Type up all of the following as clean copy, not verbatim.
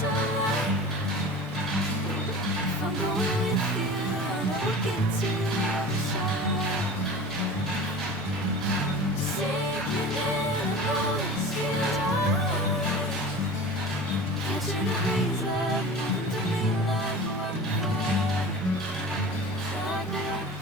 sunlight. If I'm going with you, I know we'll get to the other side. Sinking in, I know this feels right. Catching a breeze that moving through me like a waterfall. Like a waterfall.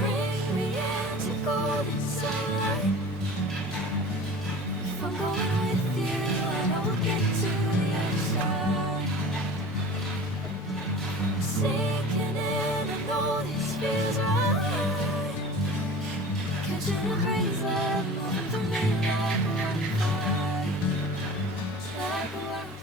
Bring me into golden sunlight. If I'm going with you, I know we'll get to the other side. Sinking in, I know this feels right. Catching a breeze that moving through me like a waterfall. Like a waterfall.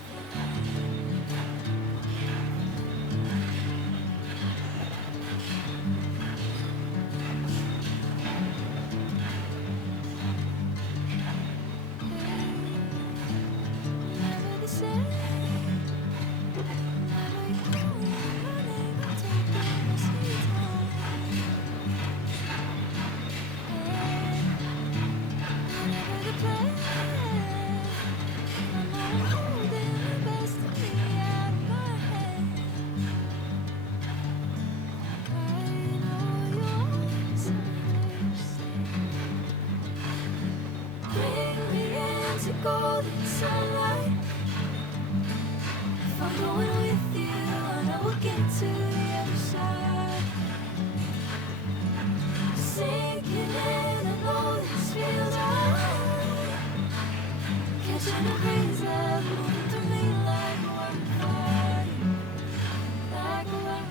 Never the same. Never you running, I'll take the sweet time. Never the plan. I'm not holding the best of me out of my head. I know you're misunderstand. Bring me into golden sunlight. If I'm going with you, I know we'll get to the other side. Sinking in, I know this feels right. Catching a breeze that moving through me like a waterfall. Like a waterfall.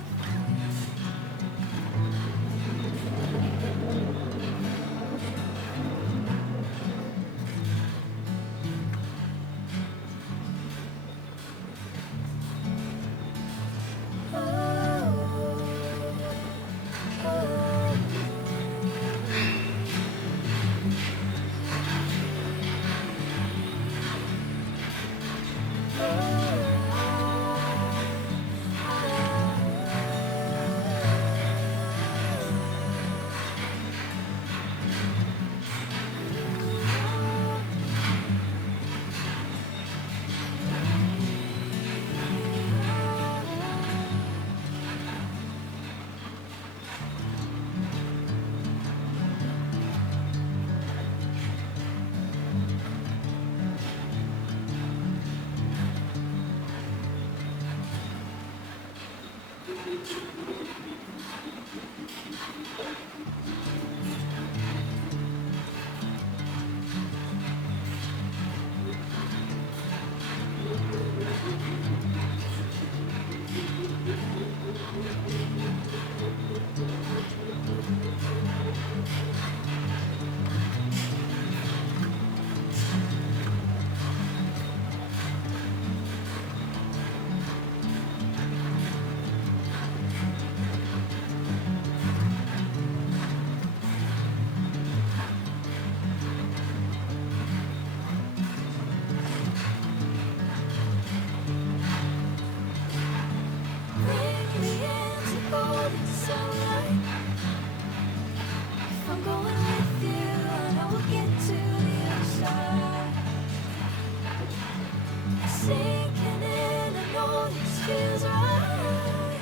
Sinking in, I know this feels right.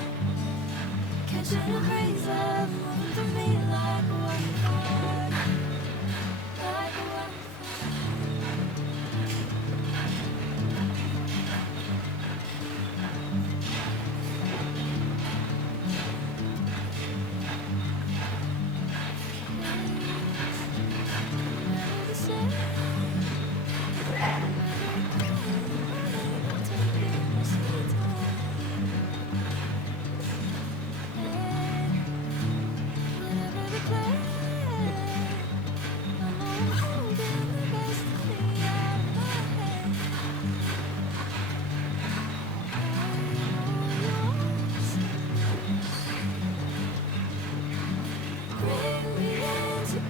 Catching a breeze up, moving through me like a wildfire, like a wildfire. Never the same.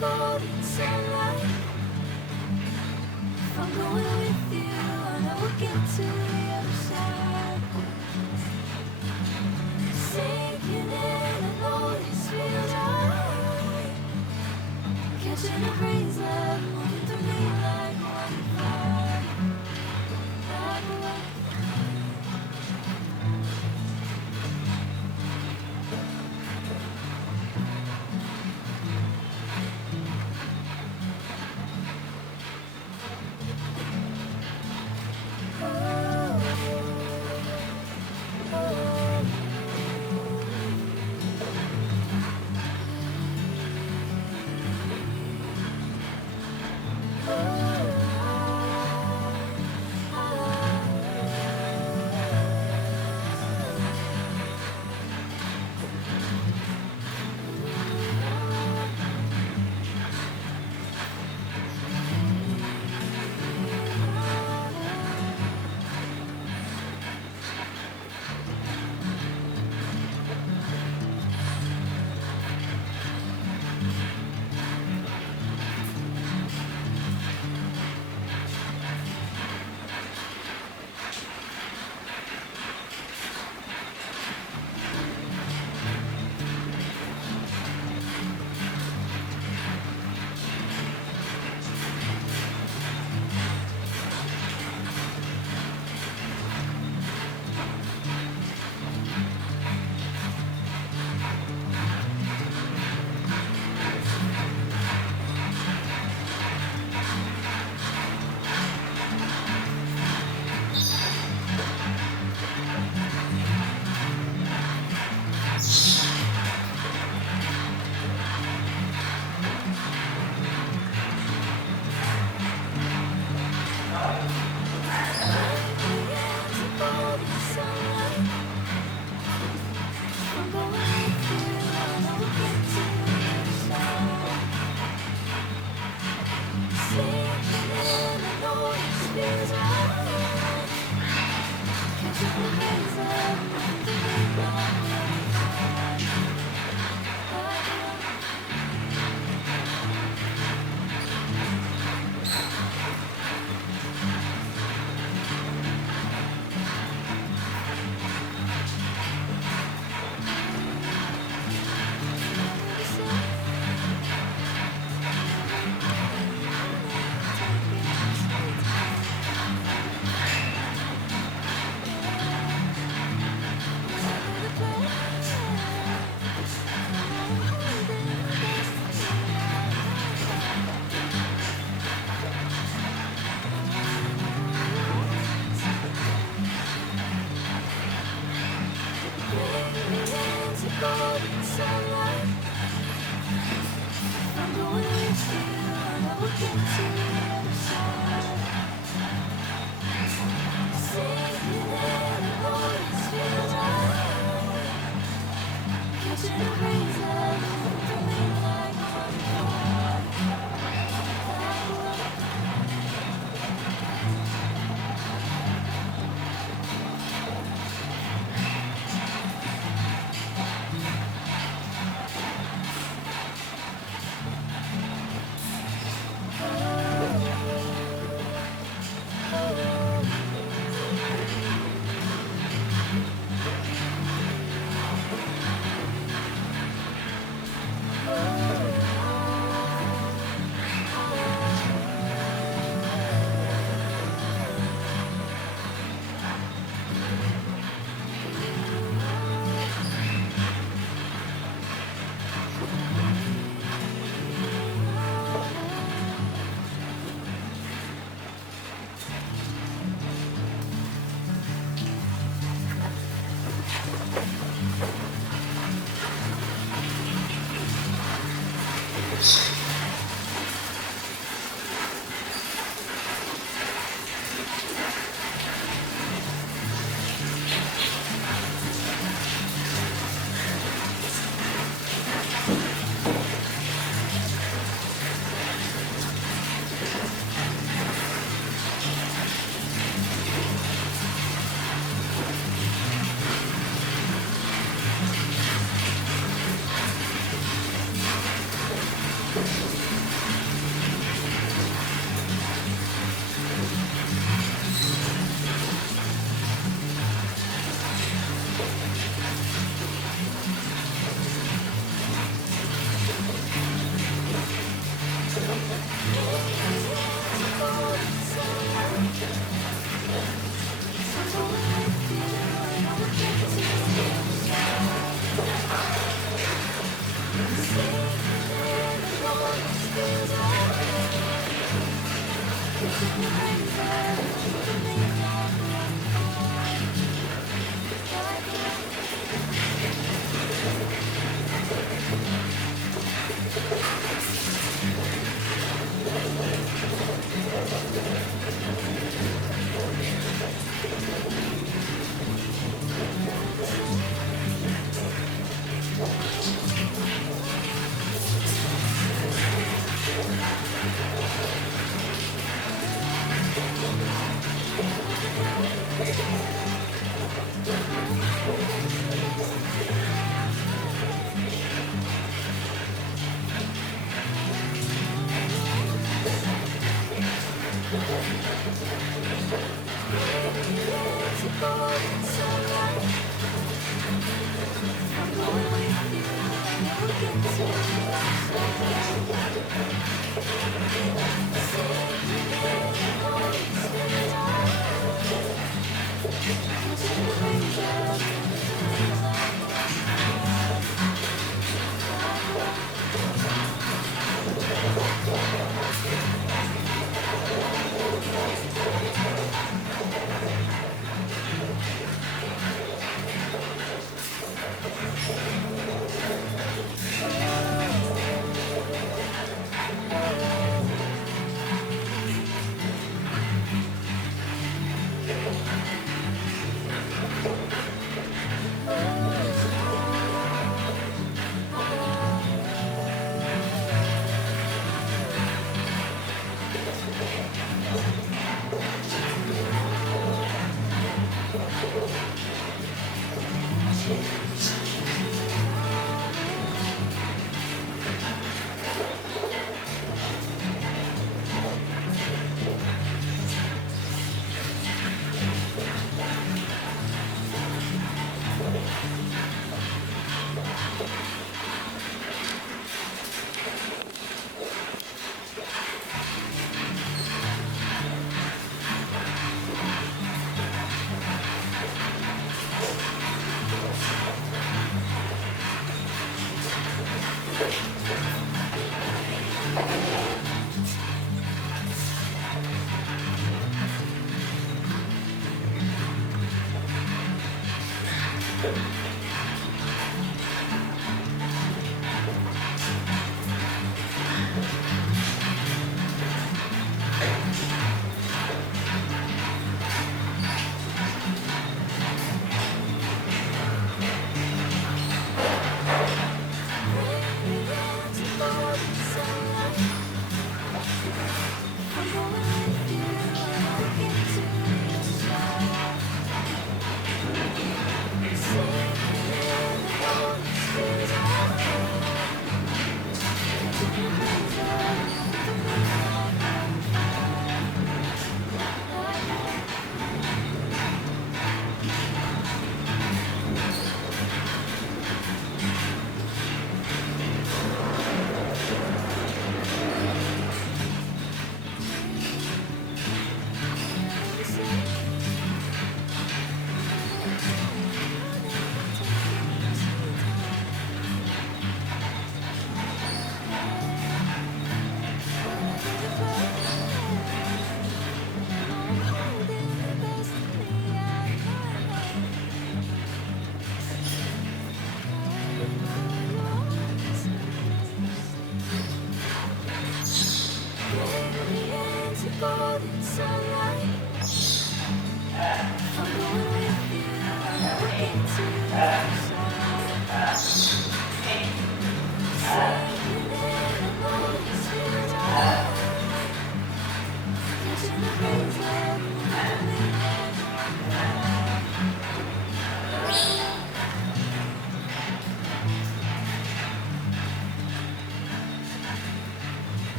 Golden sunlight. If I'm going with you, I know we'll get to the other side. Sinking in, I know this feels right. Catching a breeze up, moving through me like wildfire, like wildfire.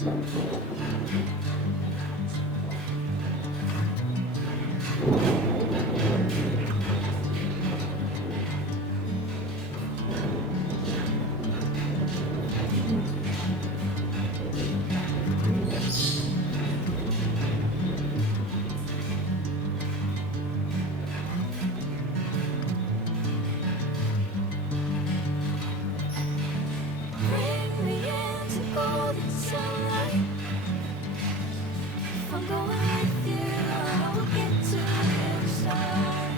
Bring me into golden sunlight. If I'm going with you, I will get to the other side.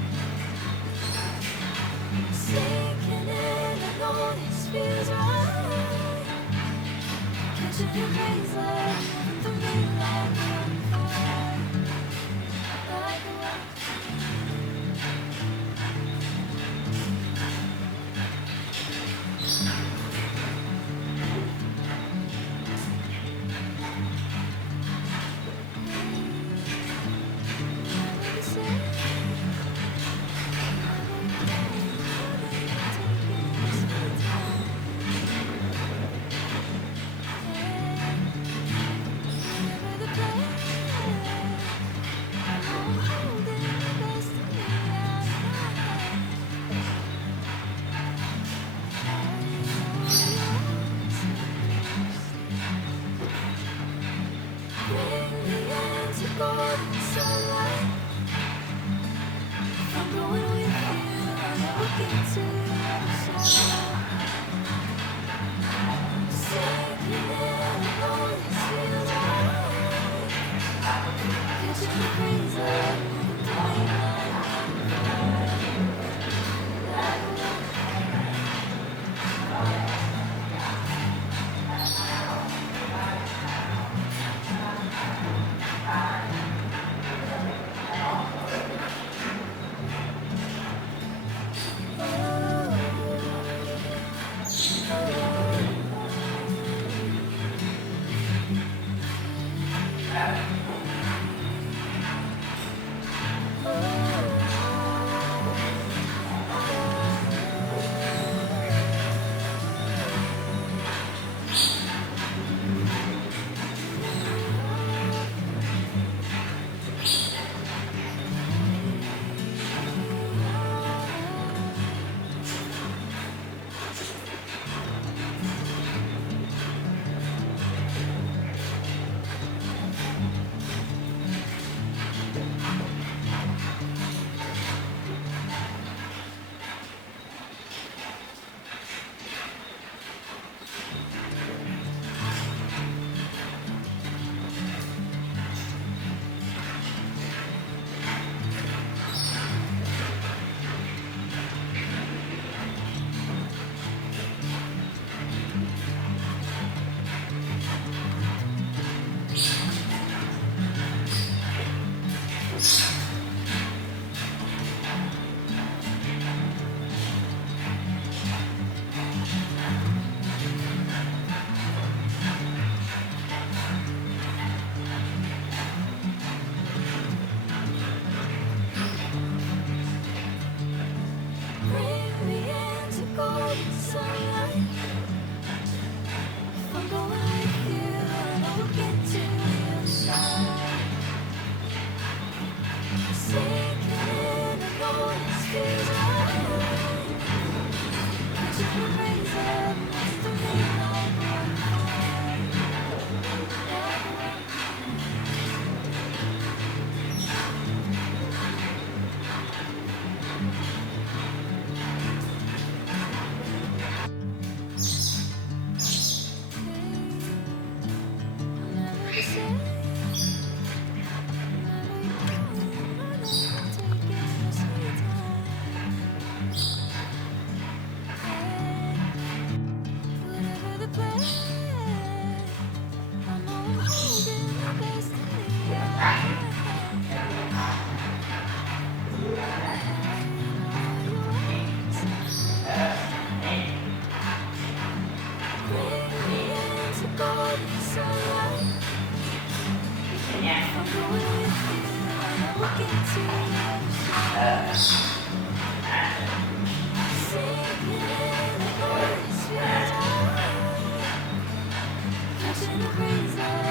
Sinking in, I know this feels right. Catching your breeze like moving through me like a fire. Like a wave. Never the same. Golden sunlight. I'm going with you, I will get to the other side. Sinking in, I know this feels right. Catching the breeze like moving through me like a fire. Like a wave. Bring me into golden sunlight. If I'm going with you, I will get to the other side. Sinking in, I know this feels right. Catching the breeze up, moving through me like a fire. Like a wave. Never the same. Golden sunlight. I'm going with you, I will get to the other side. Sinking in, the golden feels right. Catching the breeze.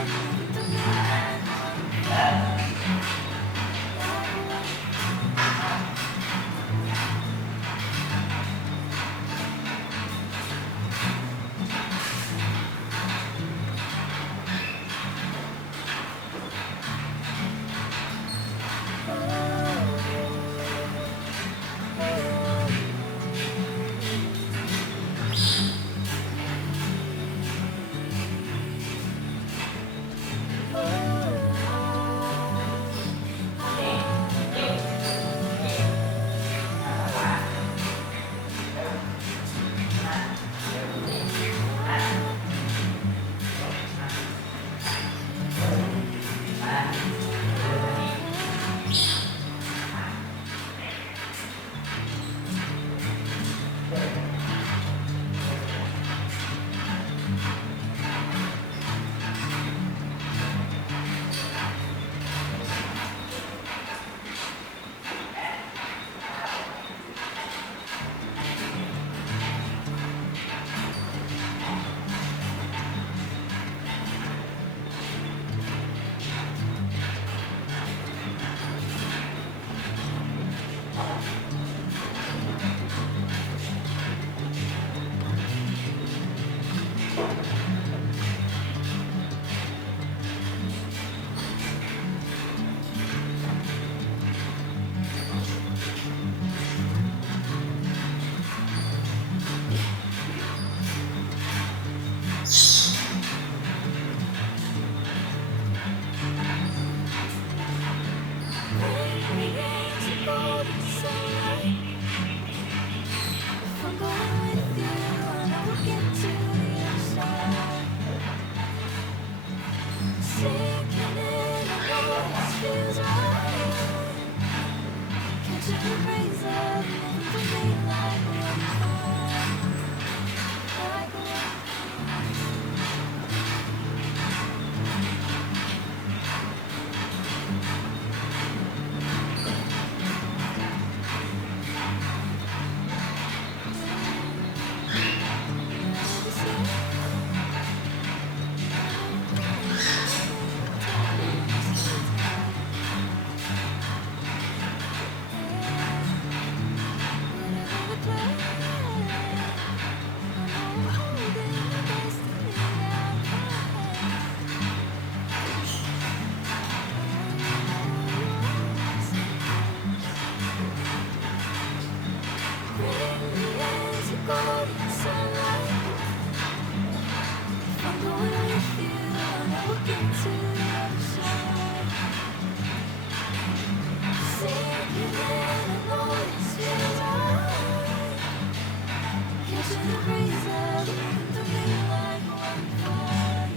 catching a breeze of moving through me like wildfire,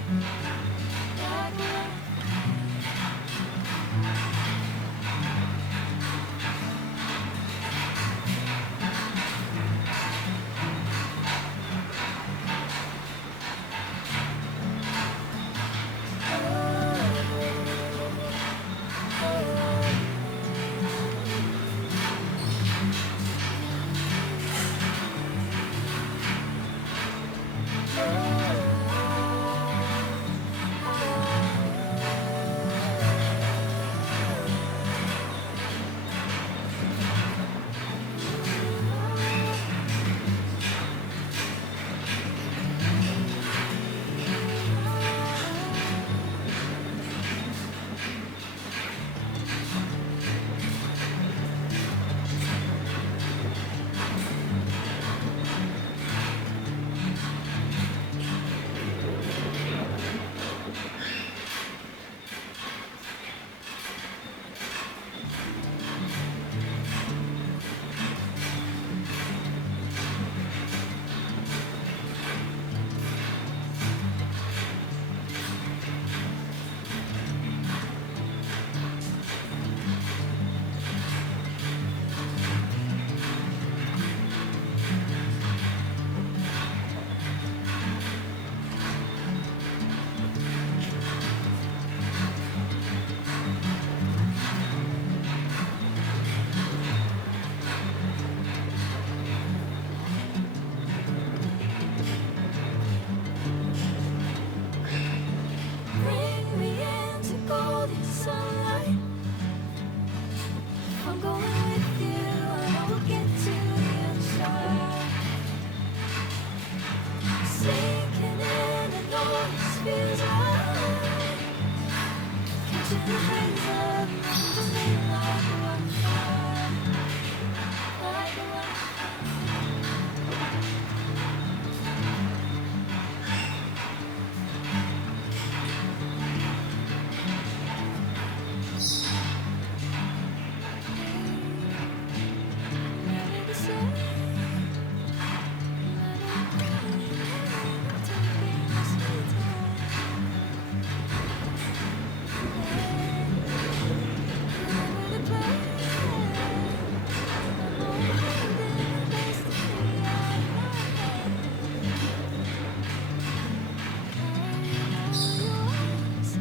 like wildfire. Bring me into golden sunlight. I'm going with you, and I will get to the other side. Sinking in, and all this feels right. Catching the breeze of moving me like wildfire, like wildfire. Never the same. Taking my sweet time. Never the plan. I'm holding the best of me. I know you're supposed to.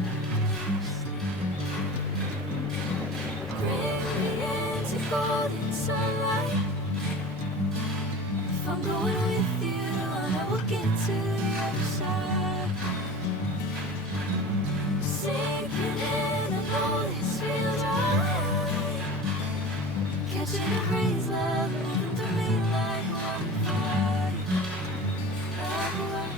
Bring me into golden sunlight. If I'm going with you, I will get to the other side. Sinking in, I know this feels right. Catching a breeze, love moving through me like wildfire, like wildfire.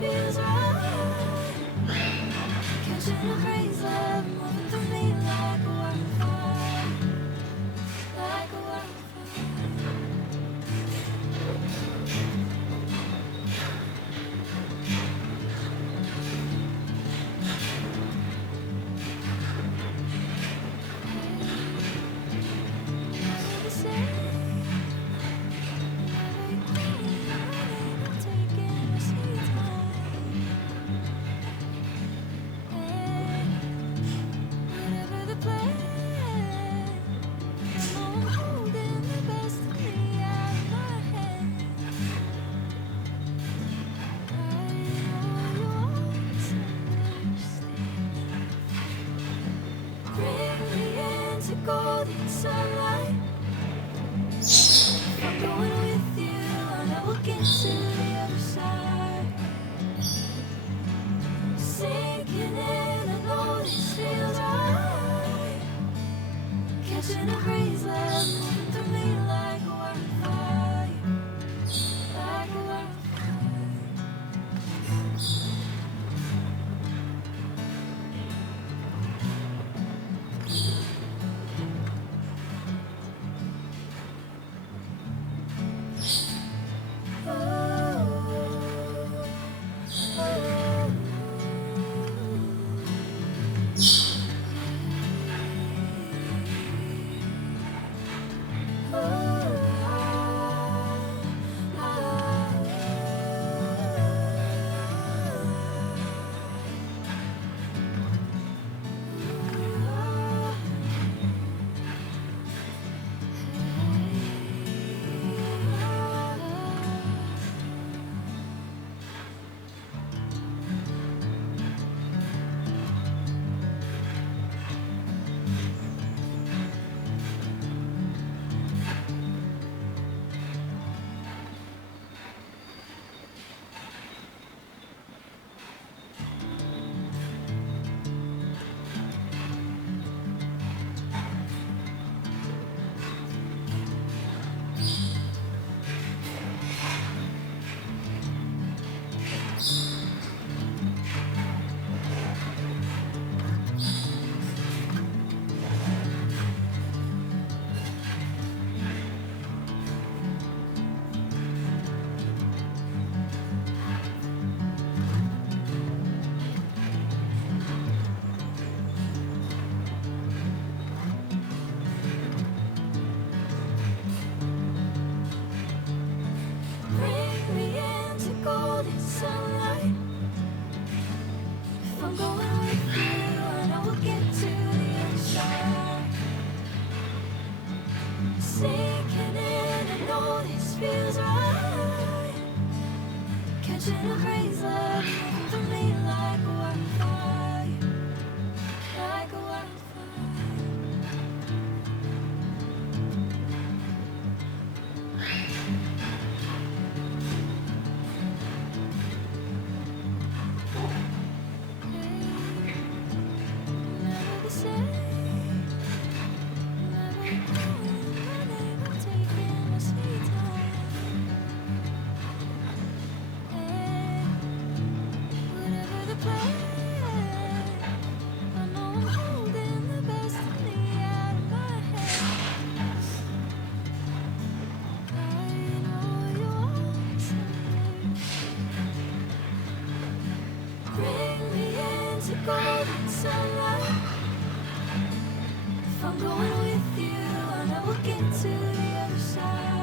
feels right. Catching a breeze, love moving through me like a wildfire, like a wildfire. Never say, never quit, I'm taking my sweet time. Whatever the plan, I know I'm holding the best of me out of my hand. I know you always understand. Bring me into golden sunlight. I'm going with you, and I will get to the other side. Sinking in, I know this feels right. Catching a breeze, love moving through me like a wildfire, like a wildfire. Bring me into golden sunlight. If I'm going with you, I know we'll get to the other side. Sinking in, I know this feels right. Catching a breeze, love moving through me like a wildfire, like a wildfire. Never the same, never quit, I'm taking my sweet time. Whatever the plan, I know I'm holding the best of me out of my hands. I know you always understand. Bring me into golden sunlight. If I'm going with you, I know we'll get to the other side.